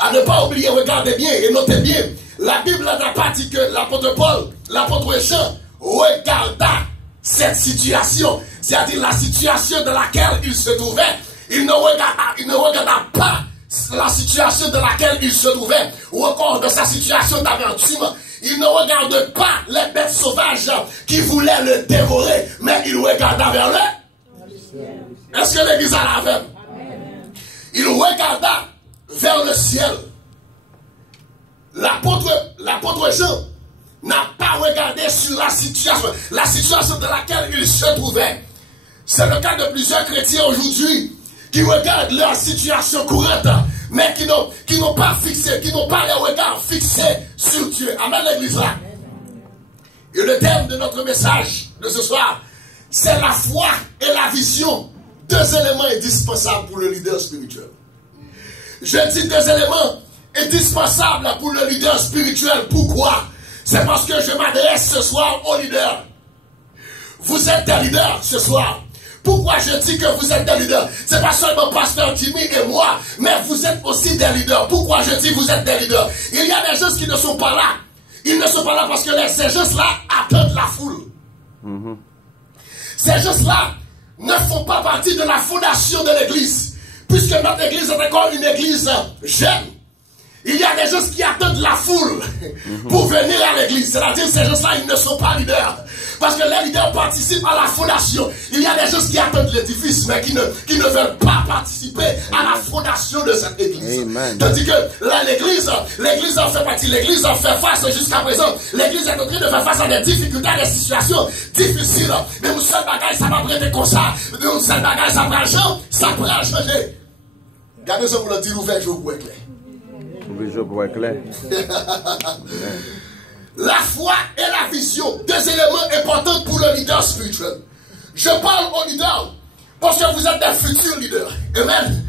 À ne pas oublier, regardez bien et notez bien. La Bible n'a pas dit que l'apôtre Paul, l'apôtre Jean, regarda cette situation. C'est-à-dire la situation dans laquelle il se trouvait. Il ne regarda pas la situation dans laquelle il se trouvait. Ou encore de sa situation d'aventure. Il ne regarde pas les bêtes sauvages qui voulaient le dévorer. Mais il regarda vers le... Est-ce que l'église a la même? Il regarda vers le ciel. L'apôtre Jean n'a pas regardé sur la situation dans laquelle il se trouvait. C'est le cas de plusieurs chrétiens aujourd'hui qui regardent leur situation courante, mais qui n'ont pas les regards fixés sur Dieu. Amen, l'église là. Et le thème de notre message de ce soir, c'est la foi et la vision. Deux éléments indispensables pour le leader spirituel. Je dis deux éléments indispensables pour le leader spirituel. Pourquoi? C'est parce que je m'adresse ce soir aux leaders. Vous êtes des leaders ce soir. Pourquoi je dis que vous êtes des leaders? C'est pas seulement Pasteur Jimmy et moi, mais vous êtes aussi des leaders. Pourquoi je dis vous êtes des leaders? Il y a des gens qui ne sont pas là. Ils ne sont pas là parce que ces gens-là attendent la foule. Ces gens-là ne font pas partie de la fondation de l'église. Puisque notre église est encore une église jeune. Il y a des gens qui attendent la foule pour venir à l'église. C'est-à-dire que ces gens-là, ils ne sont pas leaders. Parce que les leaders participent à la fondation. Il y a des gens qui attendent l'édifice, mais qui ne veulent pas participer à la fondation de cette église. Amen. Tandis que là, l'église en fait partie. L'église en fait face jusqu'à présent. L'église est en train de faire face à des difficultés, à des situations difficiles. Mais une seule bagaille, ça va prêter comme ça. Mais une seule bagaille, ça va changer. Regardez ça pour le dire ouvert, je vous vois clair. La foi et la vision, deux éléments importants pour le leader spirituel. Je parle aux leaders parce que vous êtes des futurs leaders. Amen.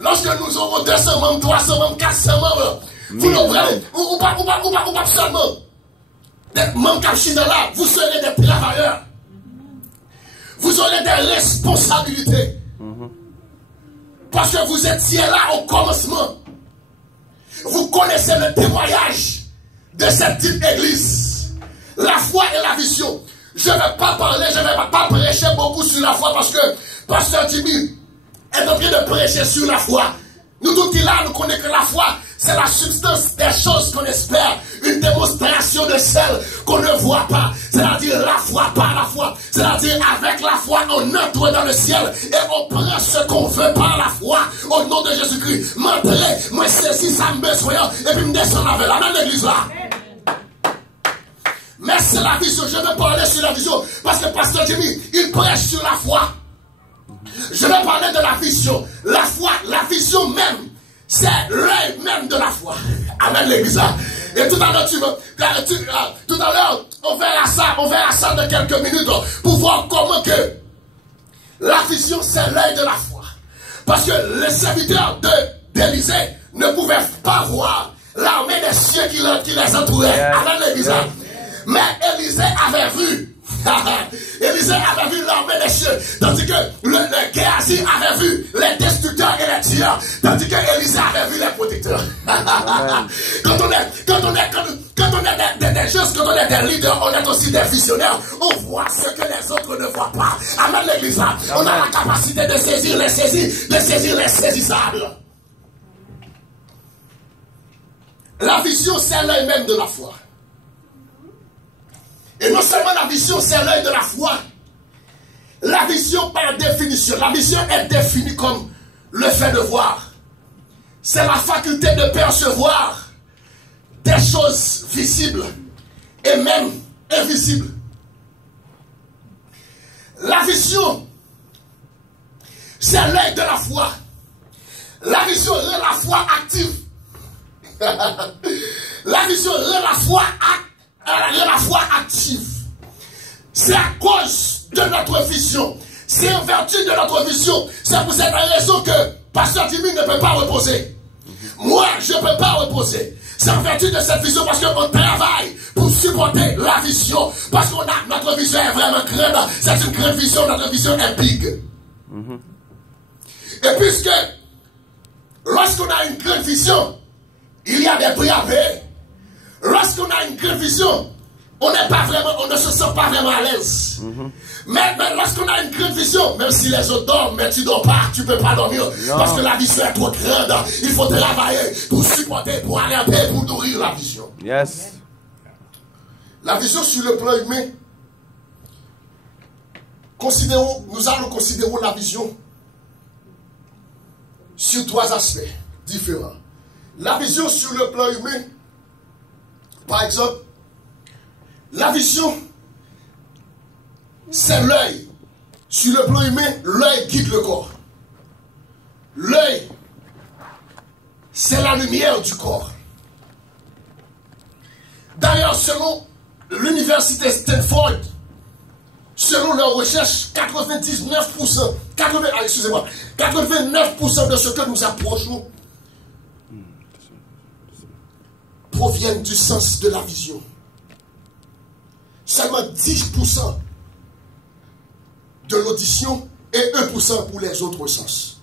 Lorsque nous aurons 200 membres, 300 membres, 400 membres, vous nous prenez, ou pas seulement des membres là, vous serez des travailleurs. Vous aurez des responsabilités. Parce que vous étiez là au commencement. Vous connaissez le témoignage de cette petite église. La foi et la vision. Je ne vais pas parler, je ne vais pas prêcher beaucoup sur la foi parce que Pasteur Jimmy est en train de prêcher sur la foi. Nous tous qui là, nous connaissons que la foi, c'est la substance des choses qu'on espère. Une démonstration de celles qu'on ne voit pas. C'est-à-dire la foi par la foi. C'est-à-dire avec la foi, on entre dans le ciel et on prend ce qu'on veut par la foi. Au nom de Jésus-Christ. M'entrez, moi saisis ça me besoin et puis me descends avec la même église là. Mais c'est la vision. Je vais parler sur la vision parce que Pasteur Jimmy, il prêche sur la foi. Je vais parler de la vision. La foi, la vision même, c'est l'œil même de la foi. Amen l'église. Et tout à l'heure, on verra ça de quelques minutes pour voir comment que la vision c'est l'œil de la foi. Parce que les serviteurs d'Élisée ne pouvaient pas voir l'armée des cieux qui les entourait. Amen l'église. Mais Élisée avait vu. Élisée avait vu l'armée des cieux. Tandis que le Géasi avait vu les destructeurs et les tueurs. Tandis que Élisée avait vu les protecteurs. Quand on est des gens, quand on est des leaders, on est aussi des visionnaires. On voit ce que les autres ne voient pas. Amen l'église. On a la capacité de saisir les saisissables. La vision, c'est l'œil même de la foi. Et non seulement la vision, c'est l'œil de la foi. La vision par définition. La vision est définie comme le fait de voir. C'est la faculté de percevoir des choses visibles et même invisibles. La vision, c'est l'œil de la foi. La vision rend la foi active. La vision rend la foi active. C'est à cause de notre vision. C'est en vertu de notre vision. C'est pour cette raison que Pasteur Jimmy ne peut pas reposer. Moi, je ne peux pas reposer. C'est en vertu de cette vision parce qu'on travaille pour supporter la vision. Parce que notre vision est vraiment grande. C'est une grande vision, notre vision est big. Et puisque Lorsqu'on a une grande vision, il y a des prix à payer. Lorsqu'on a une grande vision, on ne se sent pas vraiment à l'aise. Mais lorsqu'on a une grande vision, même si les autres dorment, mais tu ne dors pas, tu ne peux pas dormir. Non. Parce que la vision est trop grande. Il faut travailler pour supporter, pour alerter, pour nourrir la vision. Yes. La vision sur le plan humain, nous allons considérer la vision sur 3 aspects différents. La vision sur le plan humain, par exemple, la vision, c'est l'œil. Sur le plan humain, l'œil guide le corps. L'œil, c'est la lumière du corps. D'ailleurs, selon l'université Stanford, selon leurs recherches, 99% de ce que nous approchons proviennent du sens de la vision. Seulement 10% de l'audition et 1% pour les autres sens.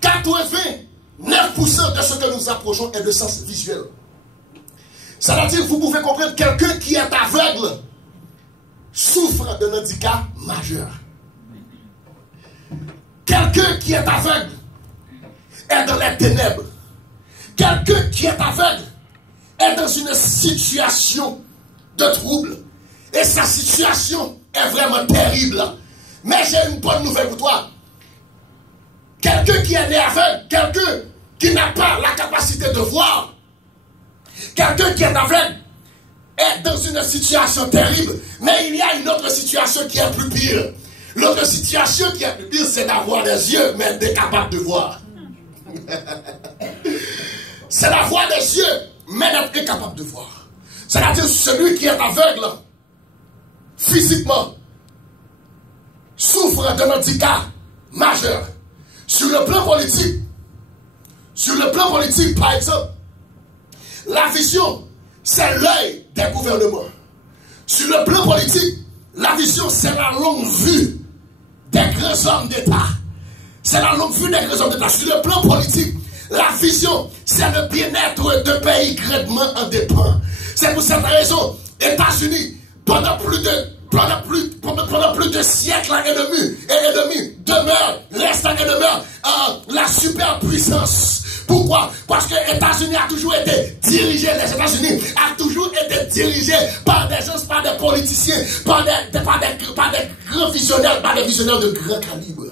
89% de ce que nous approchons est de sens visuel. C'est-à-dire, vous pouvez comprendre, quelqu'un qui est aveugle souffre d'un handicap majeur. Quelqu'un qui est aveugle est dans les ténèbres. Quelqu'un qui est aveugle est dans une situation de trouble. Et sa situation est vraiment terrible. Mais j'ai une bonne nouvelle pour toi. Quelqu'un qui est né aveugle, quelqu'un qui n'a pas la capacité de voir, quelqu'un qui est aveugle est dans une situation terrible. Mais il y a une autre situation qui est plus pire. L'autre situation qui est plus pire, c'est d'avoir des yeux, mais d'être capable de voir. C'est d'avoir des yeux, mais d'être incapable de voir. C'est-à-dire celui qui est aveugle, physiquement, souffre d'un handicap majeur. Sur le plan politique, par exemple, la vision, c'est l'œil des gouvernements. Sur le plan politique, la vision, c'est la longue vue des grands hommes d'État. C'est la longue vue des grands hommes d'État. Sur le plan politique, la vision, c'est le bien-être d'un pays grandement indépendant. C'est pour cette raison, États-Unis, pendant plus de siècles et demi, demeure la superpuissance. Pourquoi? Parce que les États-Unis a toujours été dirigés par des gens, par des politiciens, par des grands visionnaires, par des visionnaires de grand calibre.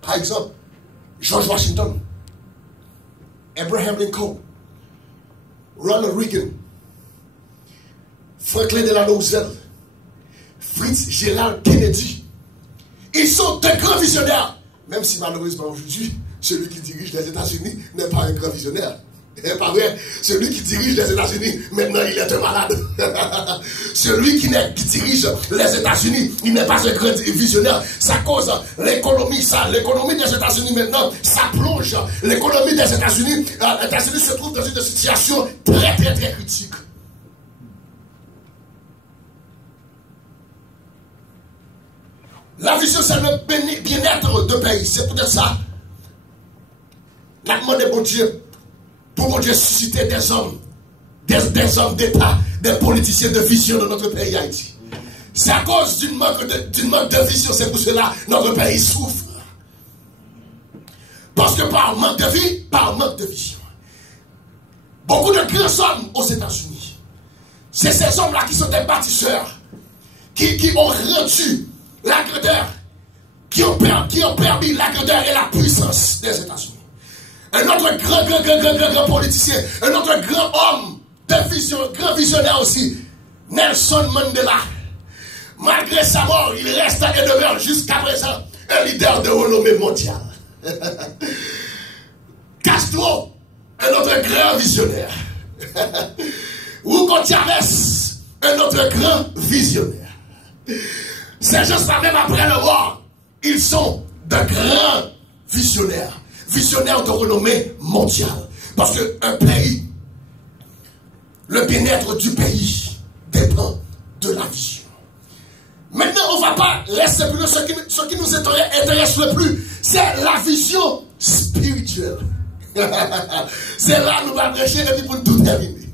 Par exemple, George Washington, Abraham Lincoln, Ronald Reagan, Franklin Delano Roosevelt, Fitzgerald Kennedy. Ils sont de grands visionnaires. Même si malheureusement aujourd'hui, celui qui dirige les États-Unis n'est pas un grand visionnaire. C'est pas vrai. Celui qui dirige les États-Unis, maintenant il est un malade. Celui qui dirige les États-Unis, il n'est pas un grand visionnaire. Ça cause l'économie, l'économie des États-Unis maintenant, ça plonge. L'économie des États-Unis, les États-Unis se trouvent dans une situation très très très critique. La vision, c'est le bien-être de pays. C'est pour ça. La demande de mon Dieu, pour mon Dieu susciter des hommes d'État, des politiciens de vision dans notre pays Haïti. C'est à cause d'une manque de vision, c'est pour cela que notre pays souffre. Parce que par manque de vie, par manque de vision. Beaucoup de grands hommes aux États-Unis, c'est ces hommes-là qui sont des bâtisseurs, qui ont rendu la grandeur, qui ont permis la grandeur et la puissance des États-Unis. Un autre grand politicien, un autre grand homme de vision, grand visionnaire aussi, Nelson Mandela. Malgré sa mort, il reste et demeure jusqu'à présent un leader de renommée mondiale. Castro, un autre grand visionnaire. Hugo Chavez, un autre grand visionnaire. Ces gens-là, même après le mort, ils sont de grands visionnaires. Visionnaires de renommée mondiale. Parce qu'un pays, le bien-être du pays dépend de la vision. Maintenant, on ne va pas laisser plus ce qui nous intéresse le plus. C'est la vision spirituelle. C'est là que nous allons prêcher et puis pour tout terminer.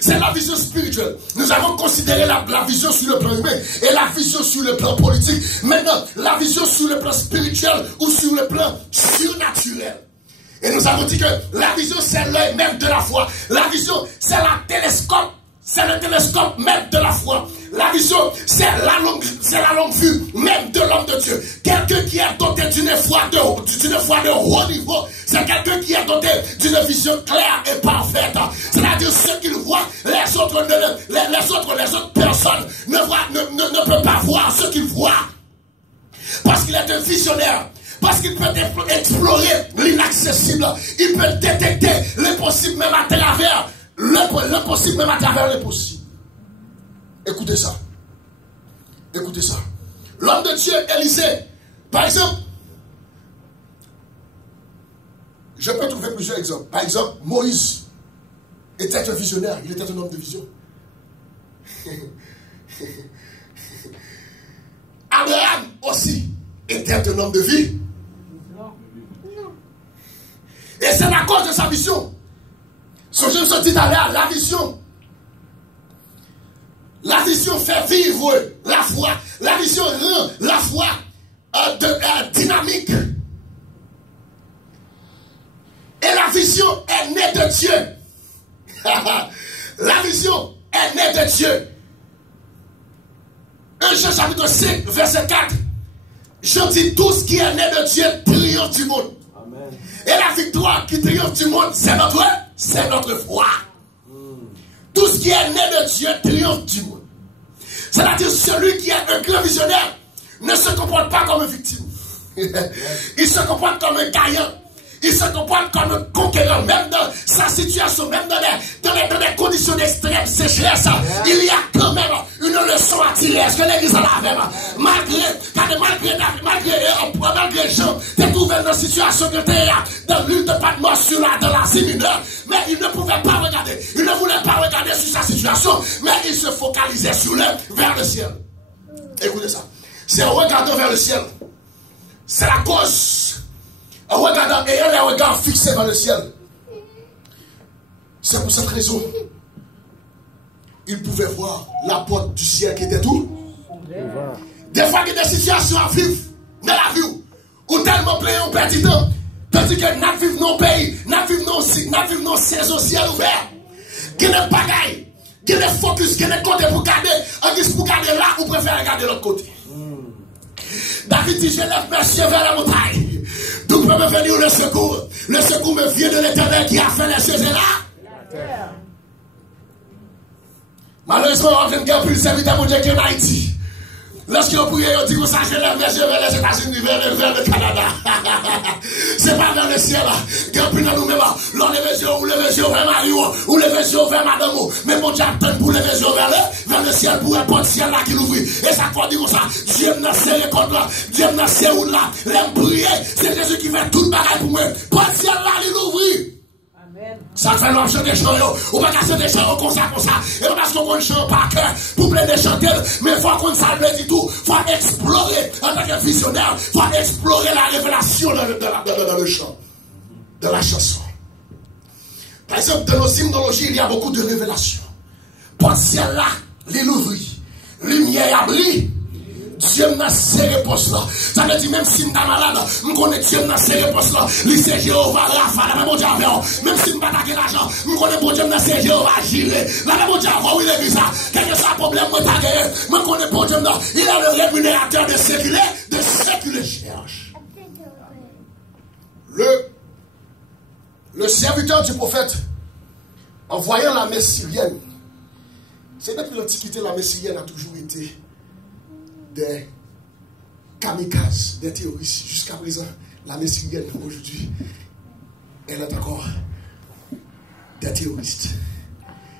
C'est la vision spirituelle. Nous avons considéré la vision sur le plan humain et la vision sur le plan politique. Maintenant, la vision sur le plan spirituel ou sur le plan surnaturel. Et nous avons dit que la vision, c'est l'œil même de la foi. La vision, c'est la télescope. C'est le télescope même de la foi. La vision, c'est la longue vue même de l'homme de Dieu. Quelqu'un qui est doté d'une foi de haut niveau. C'est quelqu'un qui est doté d'une vision claire et parfaite. C'est-à-dire ce qu'il voit, les autres personnes ne peuvent pas voir ce qu'il voit. Parce qu'il est un visionnaire. Parce qu'il peut explorer l'inaccessible. Il peut détecter l'impossible même à travers l'impossible même à travers l'impossible. Écoutez ça. Écoutez ça. L'homme de Dieu, Élisée, par exemple, je peux trouver plusieurs exemples. Par exemple, Moïse était un visionnaire. Il était un homme de vision. Abraham aussi était un homme de vie. Et c'est à cause de sa vision. Ce que je me suis dit à l'heure, la vision. La vision fait vivre la foi. La vision rend la foi dynamique. Et la vision est née de Dieu. La vision est née de Dieu. 1 Jean chapitre 5, verset 4. Je dis tout ce qui est né de Dieu triomphe du monde. Amen. Et la victoire qui triomphe du monde, c'est notre foi. Tout ce qui est né de Dieu triomphe du monde. C'est-à-dire celui qui est un grand visionnaire ne se comporte pas comme une victime. Il se comporte comme un gagnant. Il se comporte comme un conquérant, même dans sa situation, même dans des conditions d'extrême sécheresse. Il y a quand même une leçon à tirer. Est-ce que l'église en a même? Malgré Jean, tu es trouvé dans une situation que tu es dans l'île de Patmos dans l'Asie mineure, mais il ne pouvait pas regarder. Il ne voulait pas regarder sur sa situation, mais il se focalisait vers le ciel. Écoutez ça. C'est en regardant vers le ciel. C'est la cause. En regardant, ayant les regards fixés vers le ciel. C'est pour cette raison. Il pouvait voir la porte du ciel qui était tout. Des fois, il y a des situations à vivre dans la vie où tellement plein ou petit temps. Tandis que nous vivons dans le pays, nous vivons dans saison ciel ouvert. Il y a des bagailles, il y a des focus, il y a des côtés pour garder. En guise pour garder là, ou préfère regarder l'autre côté. David dit, je lève mes yeux vers la montagne. D'où peut me venir le secours? Le secours me vient de l'Éternel qui a fait les choses là. Malheureusement, on vient de gagner plus de serviteurs pour Dieu qu'en Haïti. Lorsqu'on prie, on dit que ça, je lève mes yeux vers les États-Unis, vers le Canada. C'est pas vers le ciel. Gagne dans nous-mêmes. L'on lève les yeux, ou lève les yeux vers Mario, ou lève les yeux vers Madame. Mais mon Dieu attend pour lever les yeux vers le ciel, pour un porte ciel là qui l'ouvre. Et ça faut dire ça. Dieu n'a serré contre là. Dieu n'a serré là. L'aime prier. C'est Jésus qui fait tout le bagage pour moi. Porte ciel là, il ouvre. Ça fait l'homme chanter chant, ou pas qu'à chanter chant comme ça. Et pas parce qu'on connaît chant par cœur, pour plein de chanter, mais il faut qu'on s'allume du tout. Il faut explorer, en tant que visionnaire, il faut explorer la révélation dans le chant, dans la chanson. Par exemple, dans nos hymnologies, il y a beaucoup de révélations. Pour ciel là, l'île ouvrit, lumière abri. Dieu n'a ses réponses là. Ça veut dire même si je suis malade, je connais Dieu n'a ses réponses là. C'est Jéhovah Rapha, la même Dieu avec. Même si je ne pas attaquer l'argent, je connais bon Dieu n'a ses Jéhovah Jireh. La même Dieu avec, oui l'église ça. Quel que soit le problème, je t'attaque. Je connais bon Dieu là. Il a le rémunérateur de ceux qui le cherchent. Le serviteur du prophète, en voyant la messe syrienne, c'est depuis l'Antiquité, la messe syrienne a toujours été des kamikazes, des terroristes. Jusqu'à présent, la messe syrienne aujourd'hui, elle est encore des terroristes.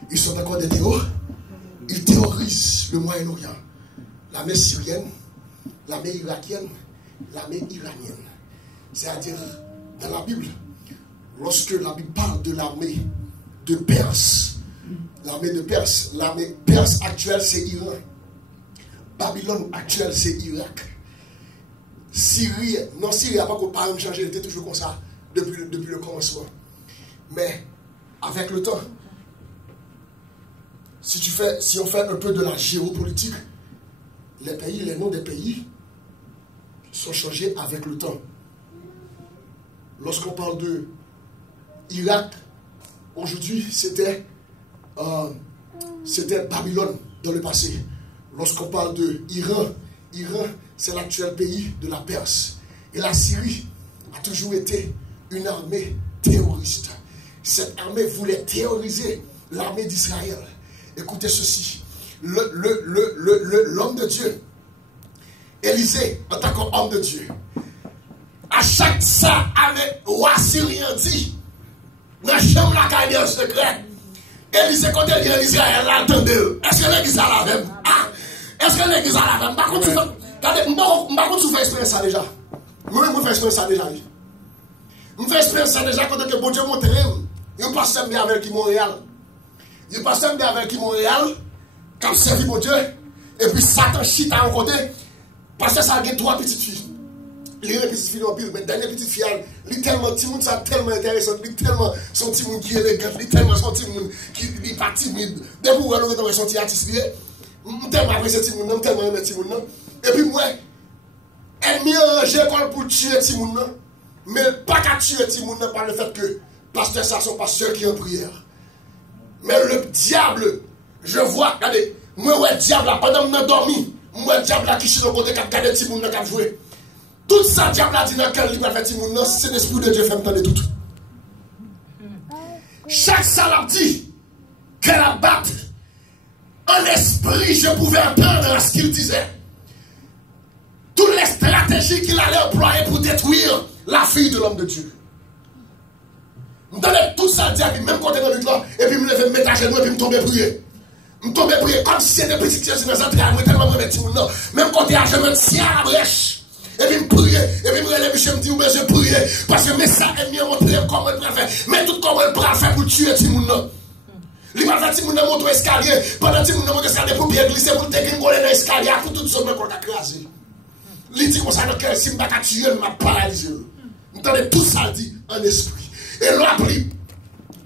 Ils sont encore des terroristes. Ils terrorisent le Moyen-Orient. La messe syrienne, l'armée irakienne, l'armée iranienne. C'est-à-dire, dans la Bible, lorsque la Bible parle de l'armée de Perse, l'armée perse actuelle, c'est Iran. Babylone actuelle, c'est Irak. Syrie, non, Syrie n'a pas changé, elle était toujours comme ça depuis le commencement. Mais avec le temps, si on fait un peu de la géopolitique, les noms des pays sont changés avec le temps. Lorsqu'on parle de Irak, aujourd'hui, c'était Babylone dans le passé. Lorsqu'on parle de Iran, c'est l'actuel pays de la Perse. Et la Syrie a toujours été une armée terroriste. Cette armée voulait terroriser l'armée d'Israël. Écoutez ceci. L'homme de Dieu, Élisée, en tant qu'homme de Dieu, à chaque ça, avec roi syrien dit, dans la chambre la carrière secret, Élisée, quand elle dit Israël, elle attendait. Est-ce que l'église a la même? Est-ce que l'église a la même? Par contre, tu fais expérience ça déjà. Moi-même, je fais expérience ça déjà. Je fais expérience ça déjà quand bon Dieu montre. Je passe bien avec qui Montréal. Je passe bien avec qui Montréal, quand je servis mon Dieu, et puis Satan chita à un côté, parce que ça a trois petites filles. Les petites filles en pile, mais dernière petite fille, elle est tellement timide, ça tellement intéressant, elle est tellement son timide qui est élégant, elle est tellement son timide qui n'est pas timide. Depuis où elle est son petit artiste, je tellement apprécié timide, je tellement aimé timide. Et puis moi, elle m'y arrange l'école pour tuer timide, mais pas qu'à tuer timide par le fait que pasteur ça sont pas ceux qui ont prière. Mais le diable, je vois, regardez, moi ouais diable pendant que je dormi, moi diable qui chie dans le côté qui a gardé timide qui a joué. Tout ça, diable a dit dans quel livre fait Timoun, c'est l'esprit de Dieu fait entendre tout. Chaque salade dit qu'elle a battu. En esprit, je pouvais entendre ce qu'il disait. Toutes les stratégies qu'il allait employer pour détruire la fille de l'homme de Dieu. Je donnais tout ça, diable, même quand on est dans le là, et puis je me levais, me mettre à genoux, et puis je me tombais prier. Je me tombais prier, comme si c'était petit Dieu dans un moi tellement je me Timoun, même quand on est à genoux, je me tiens à la brèche. Et puis, je priais. Et puis, je me dis, mais je priais. Parce que ça est mieux montré comment il peut faire. Mais tout comment il peut faire pour tuer Timoun. Il m'a fait Timoun monter l'escalier. Pendant Timoun monter l'escalier pour bien glisser, pour te gagner dans l'escalier, pour tout ça, qu'on a crasé. Il dit comme ça, donc, si je ne peux pas tuer, je m'a paralysé. Vous entendez tout ça dit en esprit. Et là,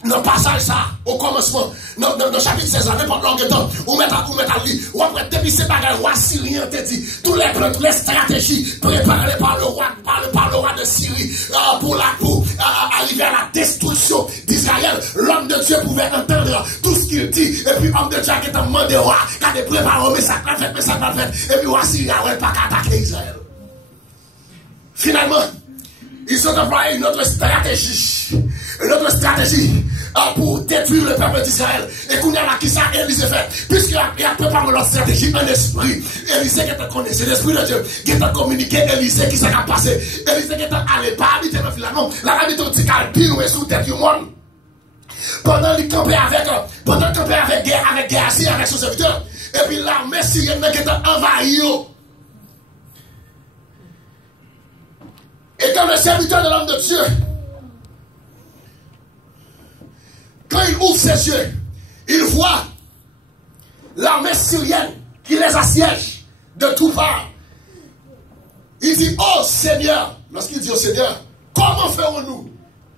dans le passage, ça, au commencement, dans le chapitre 16, n'importe quel temps, on met à lui, ou après, depuis ces bagages, roi syrien te dit, tous les stratégies préparées par le roi de Syrie, pour arriver à la destruction d'Israël, l'homme de Dieu pouvait entendre tout ce qu'il dit, et puis l'homme de Dieu qui est en mode de roi, qui a des préparés, mais ça pas fait, et puis roi syrien, il pas qu'à attaquer Israël. Finalement, ils ont employé une autre stratégie pour détruire le peuple d'Israël. Et qu'on a là qui ça, Élisée fait. Puisqu'il a préparé leur stratégie en esprit. Élisée qui est connaissé, l'esprit de Dieu, qui est communiqué, Élisée qui s'est passé. Élisée qui est allé, pas habiter dans le filament. La habité au Tikal, pire sous tête du monde. Pendant qu'il campait avec guerre, avec son serviteur. Et puis l'armée syrienne qui est envahie. Et quand le serviteur de l'homme de Dieu, quand il ouvre ses yeux, il voit l'armée syrienne qui les assiège de tout part. Il dit, oh Seigneur, lorsqu'il dit au Seigneur, comment ferons-nous?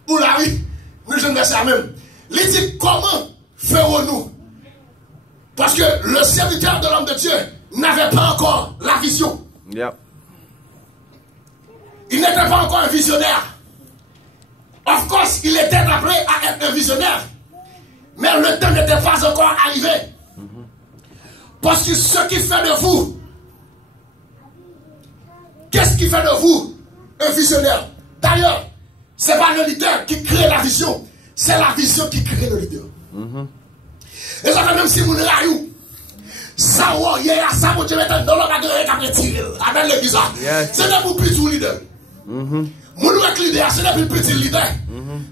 Ou là, oui, nous je ne vais ça même. Il dit, comment ferons-nous? Parce que le serviteur de l'homme de Dieu n'avait pas encore la vision. Yep. Il n'était pas encore un visionnaire. Of course, il était appelé à être un visionnaire. Mais le temps n'était pas encore arrivé. Parce que ce qui fait de vous, qu'est-ce qui fait de vous un visionnaire? D'ailleurs, ce n'est pas le leader qui crée la vision, c'est la vision qui crée le leader. Et ça fait même si vous ne l'avez eu, ça, ça, vous devez être dans le bagage qui a tiré avec l'église. C'est là pour plus de leader. Mon leader, c'est le plus petit leader.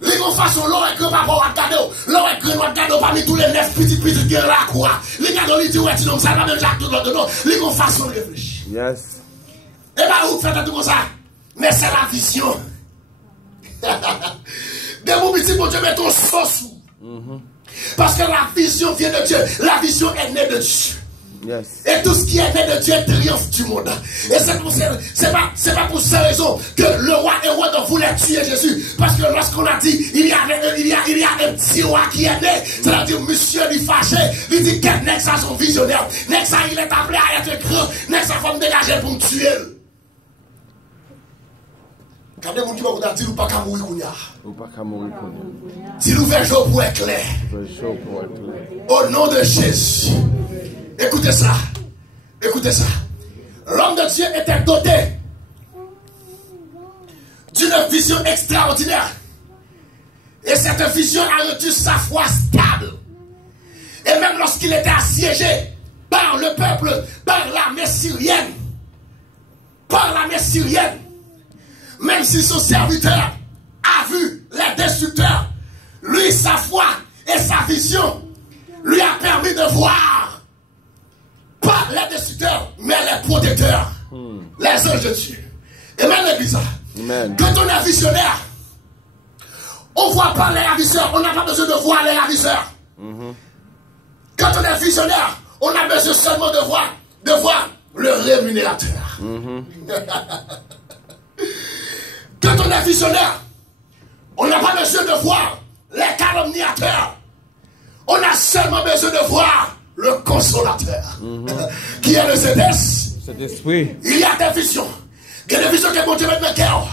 Les gens façon l'on est grand papa à cadeau, l'on est grand cadeau parmi tous les 9 petits qui sont là quoi. Les cadeaux ils disent ouais tu non ça va même Jacques tout le monde. Les gens façon réfléchir. Yes. Et bah vous faites tout comme ça. Mais c'est la vision. De mon petit bon Dieu met ton sauce. Parce que la vision vient de Dieu. La vision est née de Dieu. Yes. Et tout ce qui est né de Dieu triomphe du monde. Et c'est pas pour cette raison que le roi Hérode voulait tuer Jésus. Parce que lorsqu'on a dit, il y a un petit roi qui est né, c'est-à-dire monsieur lui fâché, il dit que Nexa son visionnaire. Nexa il est appelé à être grand. Nexa faut me dégager pour me tuer. Quand les gens qui vont dire, ou pas qu'à mourir, si nous faisons pour éclair, au nom de Jésus, écoutez ça, l'homme de Dieu était doté d'une vision extraordinaire, et cette vision a rendu sa foi stable, et même lorsqu'il était assiégé par le peuple, par l'armée syrienne, même si son serviteur a vu les destructeurs, lui, sa foi et sa vision lui a permis de voir pas les destructeurs, mais les protecteurs, les anges de Dieu. Amen, l'église. Quand on est visionnaire, on ne voit pas les ravisseurs, on n'a pas besoin de voir les ravisseurs. Quand on est visionnaire, on a besoin seulement de voir le rémunérateur. Quand on est visionnaire, on n'a pas besoin de voir les calomniateurs. On a seulement besoin de voir le consolateur. Qui est le Saint-Esprit. Il y a des visions. Il y a des visions que mon Dieu met dans le cœur.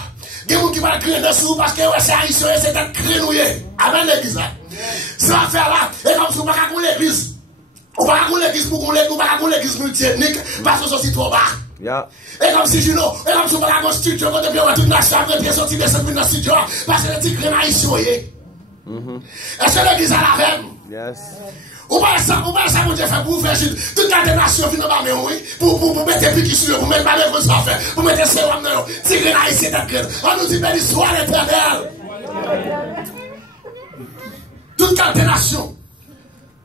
Il y a des gens qui vont crier dessous parce que c'est haïtien, c'est un crénouillé. Amen l'église. Ça va faire là. Et comme si on ne va pas l'église. On va pas l'église pour l'église multi-ethnique parce que c'est aussi trop bas. Yeah. Et comme si Juno, et comme si on va avoir un studio, on va toute nation après bien sortir de cette dans le studio, parce que le petit grain haïtien, est-ce que l'église a la même? Yes. Ou pas ça, mon Dieu fait pour vous faire toute la nation vient dans ma oui, pour mettre piquet sur vous, mettre ma main pour ça faire, pour mettre sérum dans le petit grain haïtien dans le on nous dit belle histoire l'éternel. Toute qualité nation,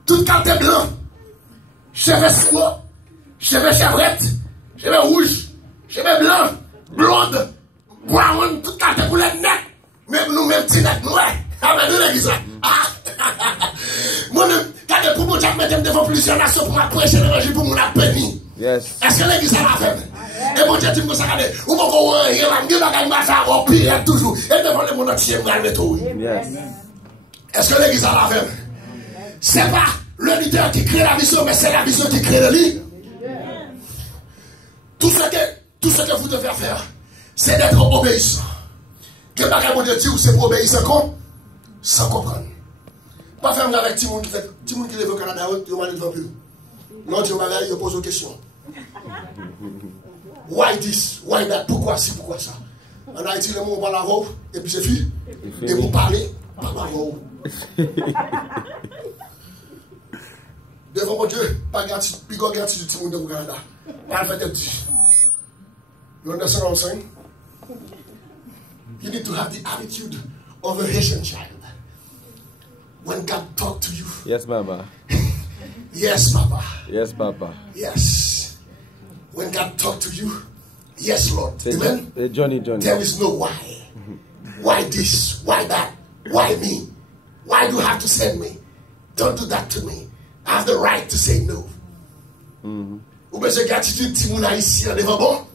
toute qualité blanc, cheveux soie, cheveux chevrette, cheveux rouge, cheveux blanc, blonde, brown, toute qualité couleur net, même nous, même petit net, nous, amen, nous l'église. Moi-même, quand le pour mon Dieu me devant plusieurs nations pour m'apprêcher l'évangile pour mon appétit. Yes. Est-ce que l'église a la fait? Et mon Dieu dit, vous savez, vous pouvez voir, il y a un gars qui va avoir pire toujours. Et devant le monde entier, vous allez tout. Yes. Est-ce que l'église a la fait? C'est pas le leader qui crée la vision, mais c'est la vision qui crée le leader. Tout ce que vous devez faire, c'est d'être obéissant. Que mon Dieu dit, c'est pour obéir sans comprendre. Pas faire avec Timon qui fait Timon qui lève au Canada, il va aller devant plus. Non, Dieu m'a il pose une question. Why this? Why that? Pourquoi ci? Pourquoi ça? En Haïti, le mot on parle avant, et puis c'est fini. Et vous parlez, parle avant. Devant mon Dieu, pas gratitude, puis gratitude du Timon de au Canada. Pas le fait de Dieu. You understand what I'm saying? You need to have the attitude of a Haitian child. When God talk to you. Yes, Baba. Yes, Papa. Yes, Papa. Yes. When God talk to you. Yes, Lord. Amen. Johnny. There is no why. Why this? Why that? Why me? Why do you have to send me? Don't do that to me. I have the right to say no. Ou bien j'ai gratitude si vous n'avez ici devant bon.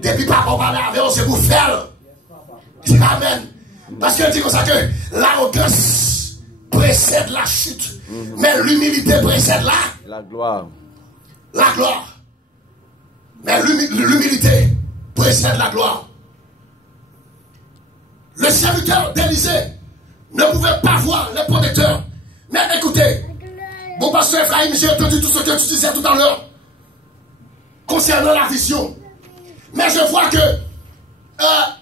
Depuis papa parle avec vous, c'est pour faire. Amen. Parce que dit comme ça que l'arrogance précède la chute. Mais l'humilité précède la gloire. La gloire. Mais l'humilité précède la gloire. Le serviteur d'Élysée ne pouvait pas voir les protecteurs. Mais écoutez, bon pasteur Ephraim, j'ai entendu tout ce que tu disais tout à l'heure concernant la vision. Mais je vois que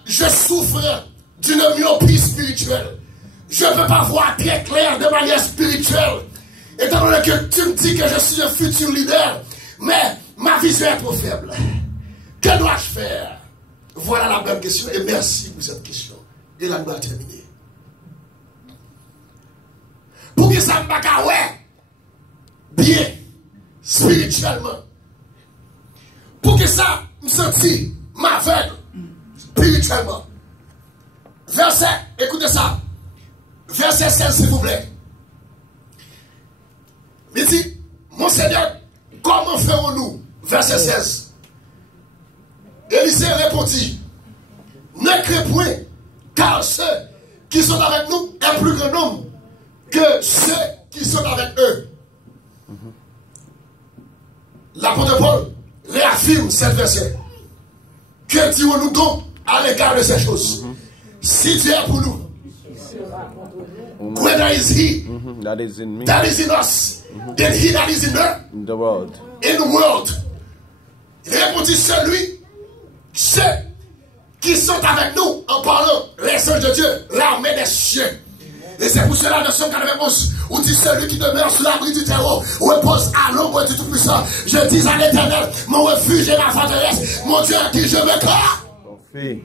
je souffre d'une myopie spirituelle. Je ne peux pas voir très clair de manière spirituelle. Étant donné que tu me dis que je suis un futur leader, mais ma vision est trop faible. Que dois-je faire? Voilà la bonne question. Et merci pour cette question. Et là, nous allons terminer. Pour que ça me batte bien, spirituellement. Pour que ça me senti m'aveugle, spirituellement. Verset, écoutez ça. Verset 16, s'il vous plaît. Il dit, mon Seigneur comment ferons-nous? Verset 16. Élisée répondit, ne crée point, car ceux qui sont avec nous est plus grand nombre que ceux qui sont avec eux. L'apôtre Paul réaffirme cette verset. Que dirons-nous donc à l'égard de ces choses? Si Dieu est pour nous, greater is he that is in me, that is in us, than he that is in her, in the world. in the world. Répondit celui, ceux qui sont avec nous en parlant, les anges de Dieu, l'armée des cieux. Et c'est pour cela, dans Somme 91, où dit celui qui demeure sous l'abri du terreau, repose à l'ombre du Tout-Puissant. Je dis à l'Éternel, mon refuge et ma forteresse, mon Dieu à qui je me crois.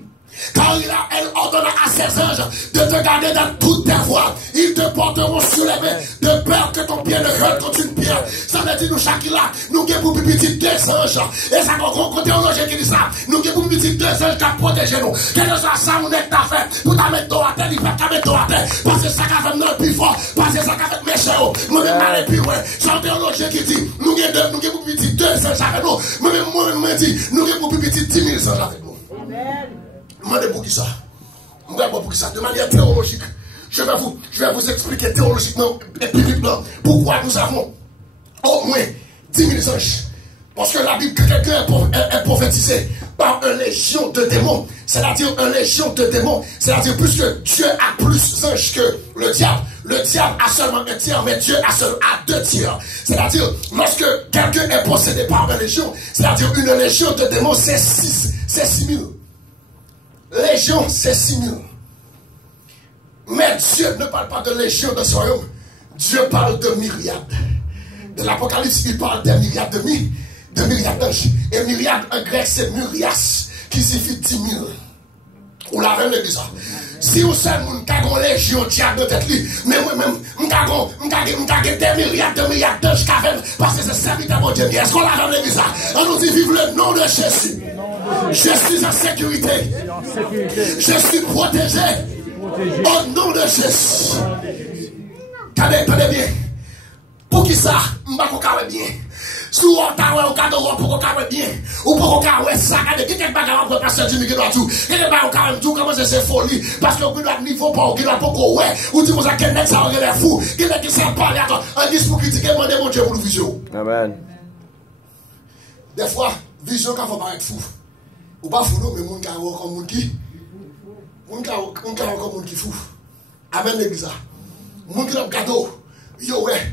Car elle ordonna à ses anges de te garder dans toutes tes voies. Ils te porteront sur les mains de peur que ton pied ne heurte contre une pierre. Ça veut dire nous chaque là, nous avons pour petit deux anges. Et ça va grand côté théologien qui dit ça. Nous avons pour petit deux anges qui protègent nous. Quel que soit ça, on est à faire pour ta mettre à terre, il fait ta mettre à terre. Parce que ça va faire plus fort, parce que ça va faire méchant. Nous avons mal et puis ouais. C'est un théologien qui dit, nous avons pour petit deux anges avec nous. Moi-même, dit, nous avons pour petit 10 000 anges avec nous. Amen. Demandez pour qui ça? Pour qui ça? De manière théologique. Je vais vous expliquer théologiquement et bibliquement pourquoi nous avons au moins 10 000 anges. Parce que la Bible, que quelqu'un est prophétisé par une légion de démons, c'est-à-dire une légion de démons, c'est-à-dire plus que Dieu a plus d'anges que le diable. Le diable a seulement un tiers, mais Dieu a 2 tiers. C'est-à-dire, lorsque quelqu'un est possédé par une légion, c'est-à-dire une légion de démons, c'est 6 000. Légion, c'est 6 000. Mais Dieu ne parle pas de légion de ce royaume. Dieu parle de myriades. De l'Apocalypse, il parle des myriades de myriades d'anges. Et myriade en grec, c'est myrias, qui signifie 10 000. Ou la même l'église. Si vous savez, vous avez une légion diable de tête, mais moi-même, vous avez des myriades d'anges qui avaient, parce que c'est serviteur de Dieu. Est-ce qu'on l'a même l'église? On nous dit, vive le nom de Jésus. Je suis en sécurité. Je suis protégé. Au nom de Jésus. Tenez bien. Pour qui ça? Je ne sais pas bien. Si vous avez un cadeau, vous ne pouvez bien. Ou pour que ça, quelqu'un va vous passer du milieu de tout. Quelqu'un va vous comment c'est folie. Parce que vous n'avez niveau pas, vous n'avez pas ouais. Ou dit, vous avez quelqu'un qui est fou. Quelqu'un qui s'est parlé à toi. Un discours critique, demandez mon Dieu pour le vision. Amen. Des fois, vision quand vous paraître fou. Ou pas fou, non, mais mon gars, comme mon qui. Mon gars, comme mon qui fou. Amen, l'église. Mon qui a un cadeau. Yo, ouais.